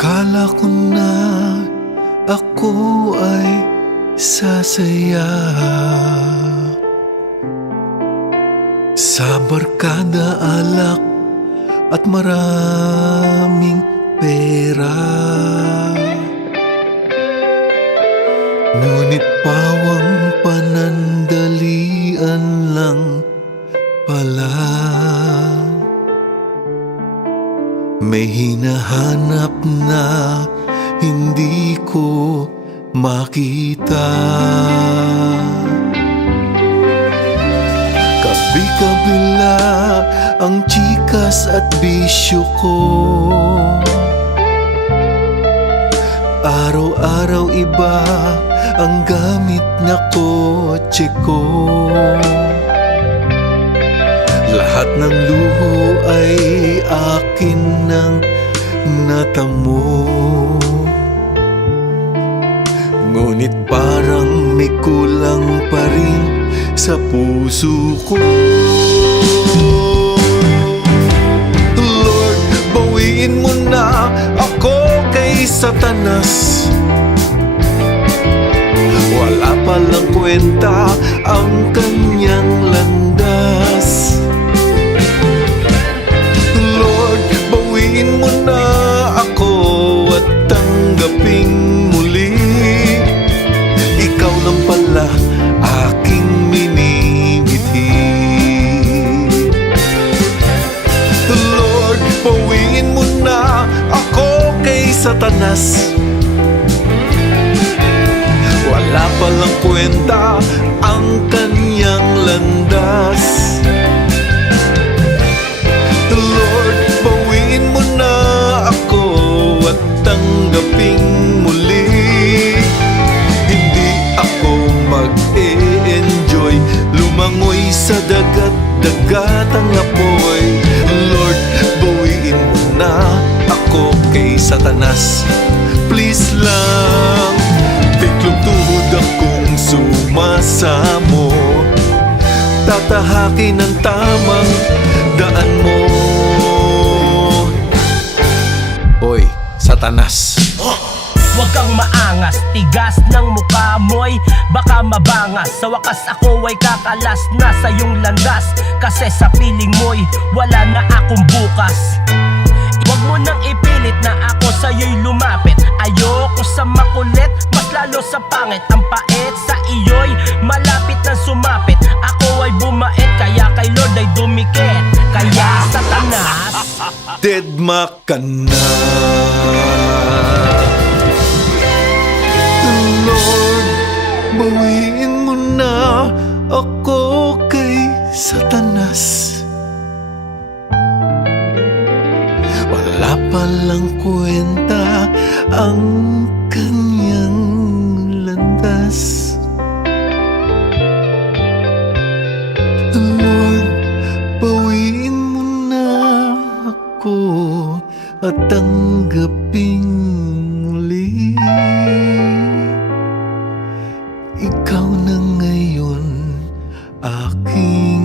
Akala ko na ako ay sasaya sa barkada, alak at maraming pera. Ngunit pawang panandalian lang pala. May hinahanap na hindi ko makita. Kabi-kabila ang tsikas at bisyo ko. Araw-araw iba ang gamit na kotse ko. Lahat ng luho ay akin nang natamo. Ngunit parang may kulang pa rin sa puso ko. Lord, bawiin mo na ako kay Satanas. Wala palang kwenta ang kanyang landas. Lord, bawiin mo na ako at tanggaping muli. Ikaw lang pala aking minimithi. Lord, bawiin mo na ako kay Satanas. Wala palang kwenta ang kanyang landas. Lord, bawiin mo na ako at tanggaping muli. Hindi ako mag-e-enjoy, lumangoy sa dagat-dagat ang apoy. Lord, bawiin mo na ako kay Satanas. Please lang, tiklong tuhod akong sumasamo. Tatahakin ang tamang daan mo. Hoy, Satanas! Huwag kang maangas, tigas ng mukha mo'y baka mabangas. Sa wakas ako ay kakalas na sa iyong landas. Kasi sa piling mo'y wala na akong bukas. Huwag mo nang ipilit na ako sa'yo'y lumapit. Ayoko sa makulit, mas lalo sa pangit. Ang pait sa iyo'y malapit na sumapit. Ako ay bumait, kaya kay Lord ay dumikit. Kaya Satanas, deadma ka na. Lord, bawiin mo na ako kay Satanas. Wala palang kwenta ang kanyang landas. Lord, bawiin mo na ako at tanggaping muli. Ikaw na ngayon aking